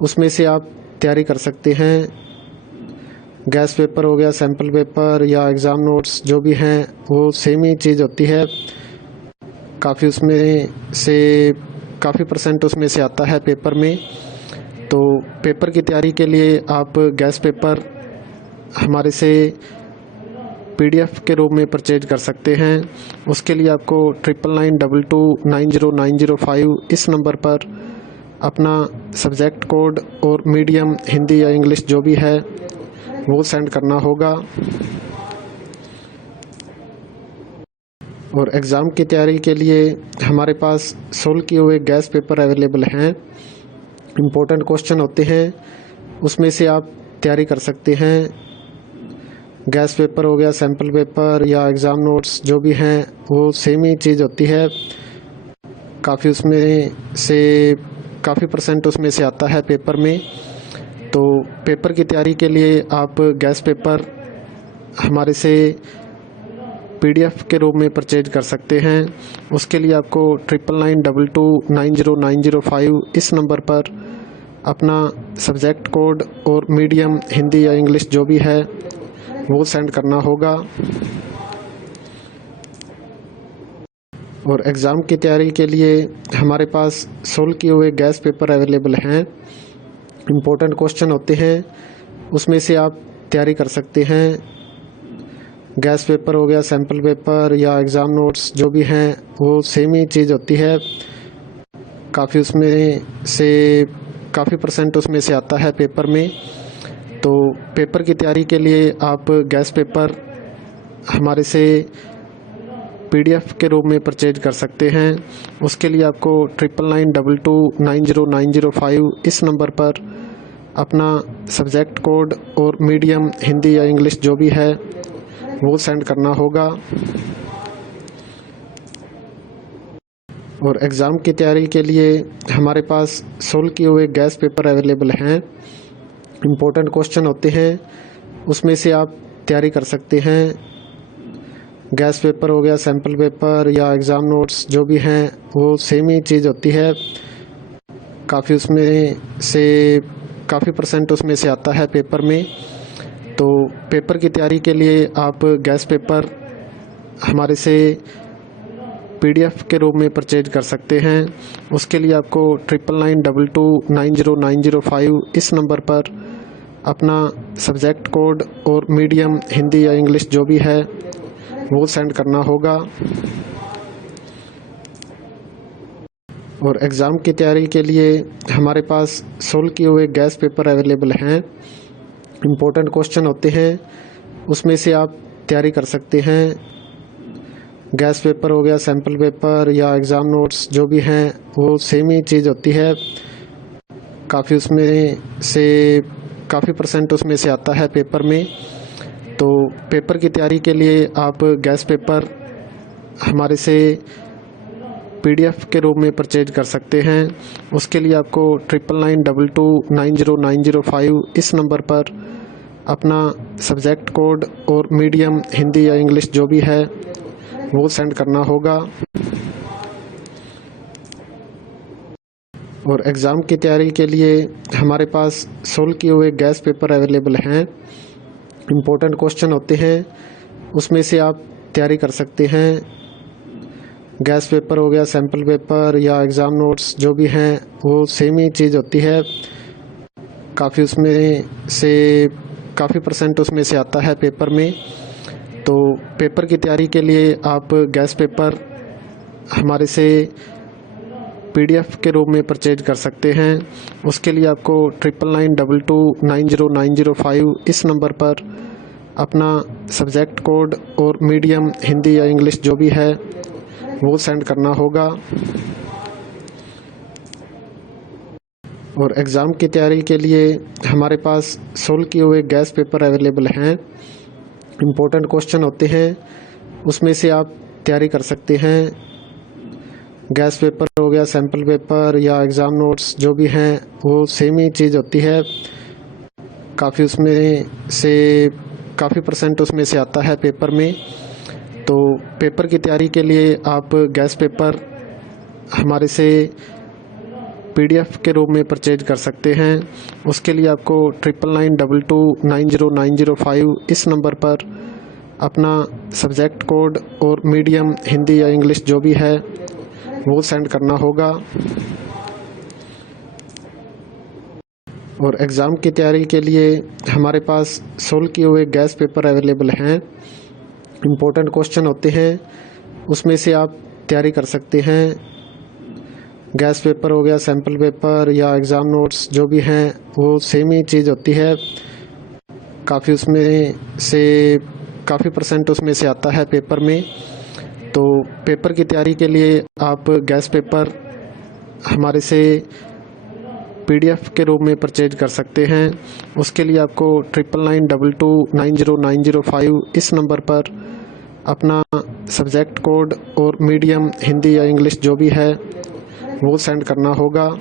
उसमें से आप तैयारी कर सकते हैं। गैस पेपर हो गया, सैम्पल पेपर या एग्ज़ाम नोट्स जो भी हैं वो सेम ही चीज़ होती है। काफ़ी उसमें से काफ़ी परसेंट उसमें से आता है पेपर में। तो पेपर की तैयारी के लिए आप गैस पेपर हमारे से PDF के रूप में परचेज कर सकते हैं। उसके लिए आपको 9992290905 इस नंबर पर अपना सब्जेक्ट कोड और मीडियम हिंदी या इंग्लिश जो भी है वो सेंड करना होगा। और एग्ज़ाम की तैयारी के लिए हमारे पास सोल्व किए हुए गैस पेपर अवेलेबल हैं। इम्पोर्टेंट क्वेश्चन होते हैं, उसमें से आप तैयारी कर सकते हैं। गैस पेपर हो गया, सैम्पल पेपर या एग्ज़ाम नोट्स जो भी हैं वो सेम ही चीज़ होती है। काफ़ी उसमें से काफ़ी परसेंट उसमें से आता है पेपर में। तो पेपर की तैयारी के लिए आप गैस पेपर हमारे से PDF के रूप में परचेज कर सकते हैं। उसके लिए आपको 9992290905 इस नंबर पर अपना सब्जेक्ट कोड और मीडियम हिंदी या इंग्लिश जो भी है वो सेंड करना होगा। और एग्ज़ाम की तैयारी के लिए हमारे पास सोल्व किए हुए गैस पेपर अवेलेबल हैं। इम्पोर्टेंट क्वेश्चन होते हैं, उसमें से आप तैयारी कर सकते हैं। गैस पेपर हो गया, सैम्पल पेपर या एग्ज़ाम नोट्स जो भी हैं वो सेम ही चीज़ होती है। काफ़ी उसमें से काफ़ी परसेंट उसमें से आता है पेपर में। तो पेपर की तैयारी के लिए आप गैस पेपर हमारे से PDF के रूप में परचेज कर सकते हैं। उसके लिए आपको 9992290905 इस नंबर पर अपना सब्जेक्ट कोड और मीडियम हिंदी या इंग्लिश जो भी है वो सेंड करना होगा। और एग्ज़ाम की तैयारी के लिए हमारे पास सोल्व किए हुए गैस पेपर अवेलेबल हैं। इम्पोर्टेंट क्वेश्चन होते हैं, उसमें से आप तैयारी कर सकते हैं। गैस पेपर हो गया, सैम्पल पेपर या एग्ज़ाम नोट्स जो भी हैं वो सेम ही चीज़ होती है। काफ़ी उसमें से काफ़ी परसेंट उसमें से आता है पेपर में। तो पेपर की तैयारी के लिए आप गैस पेपर हमारे से PDF के रूप में परचेज कर सकते हैं। उसके लिए आपको 9992290905 इस नंबर पर अपना सब्जेक्ट कोड और मीडियम हिंदी या इंग्लिश जो भी है वो सेंड करना होगा। और एग्ज़ाम की तैयारी के लिए हमारे पास सोल्व किए हुए गैस पेपर अवेलेबल हैं। इम्पोर्टेंट क्वेश्चन होते हैं, उसमें से आप तैयारी कर सकते हैं। गैस पेपर हो गया, सैम्पल पेपर या एग्ज़ाम नोट्स जो भी हैं वो सेम ही चीज़ होती है। काफ़ी उसमें से काफ़ी परसेंट उसमें से आता है पेपर में। तो पेपर की तैयारी के लिए आप गैस पेपर हमारे से PDF के रूप में परचेज कर सकते हैं। उसके लिए आपको 9992290905 इस नंबर पर अपना सब्जेक्ट कोड और मीडियम हिंदी या इंग्लिश जो भी है वो सेंड करना होगा। और एग्ज़ाम की तैयारी के लिए हमारे पास सोल्व किए हुए गैस पेपर अवेलेबल हैं। इम्पोर्टेंट क्वेश्चन होते हैं, उसमें से आप तैयारी कर सकते हैं। गैस पेपर हो गया, सैम्पल पेपर या एग्ज़ाम नोट्स जो भी हैं वो सेम ही चीज़ होती है। काफ़ी उसमें से काफ़ी परसेंट उसमें से आता है पेपर में। तो पेपर की तैयारी के लिए आप गैस पेपर हमारे से PDF के रूप में परचेज कर सकते हैं। उसके लिए आपको 9992290905 इस नंबर पर अपना सब्जेक्ट कोड और मीडियम हिंदी या इंग्लिश जो भी है वो सेंड करना होगा। और एग्ज़ाम की तैयारी के लिए हमारे पास सोल्व किए हुए गैस पेपर अवेलेबल हैं। इम्पोर्टेंट क्वेश्चन होते हैं, उसमें से आप तैयारी कर सकते हैं। गैस पेपर हो गया, सैम्पल पेपर या एग्ज़ाम नोट्स जो भी हैं वो सेम ही चीज़ होती है। काफ़ी उसमें से PDF के रूप में परचेज कर सकते हैं। उसके लिए आपको 9992290905 इस नंबर पर अपना सब्जेक्ट कोड और मीडियम हिंदी या इंग्लिश जो भी है वो सेंड करना होगा। और एग्ज़ाम की तैयारी के लिए हमारे पास सोल्व किए हुए गैस पेपर अवेलेबल हैं। इम्पोर्टेंट क्वेश्चन होते हैं, उसमें से आप तैयारी कर सकते हैं। गैस पेपर हो गया, सैम्पल पेपर या एग्ज़ाम नोट्स जो भी हैं वो सेम ही चीज़ होती है। काफ़ी उसमें से काफ़ी परसेंट उसमें से आता है पेपर में। तो पेपर की तैयारी के लिए आप गैस पेपर हमारे से PDF के रूप में परचेज कर सकते हैं। उसके लिए आपको 9992290905 इस नंबर पर अपना सब्जेक्ट कोड और मीडियम हिंदी या इंग्लिश जो भी है वो सेंड करना होगा। और एग्ज़ाम की तैयारी के लिए हमारे पास सोल्व किए हुए गैस पेपर अवेलेबल हैं। इम्पोर्टेंट क्वेश्चन होते हैं, उसमें से आप तैयारी कर सकते हैं। गैस पेपर हो गया, सैम्पल पेपर या एग्ज़ाम नोट्स जो भी हैं वो सेम ही चीज़ होती है। काफ़ी परसेंट उसमें से आता है पेपर में। तो पेपर की तैयारी के लिए आप गैस पेपर हमारे से PDF के रूप में परचेज कर सकते हैं। उसके लिए आपको 9992290905 इस नंबर पर अपना सब्जेक्ट कोड और मीडियम हिंदी या इंग्लिश जो भी है वो सेंड करना होगा।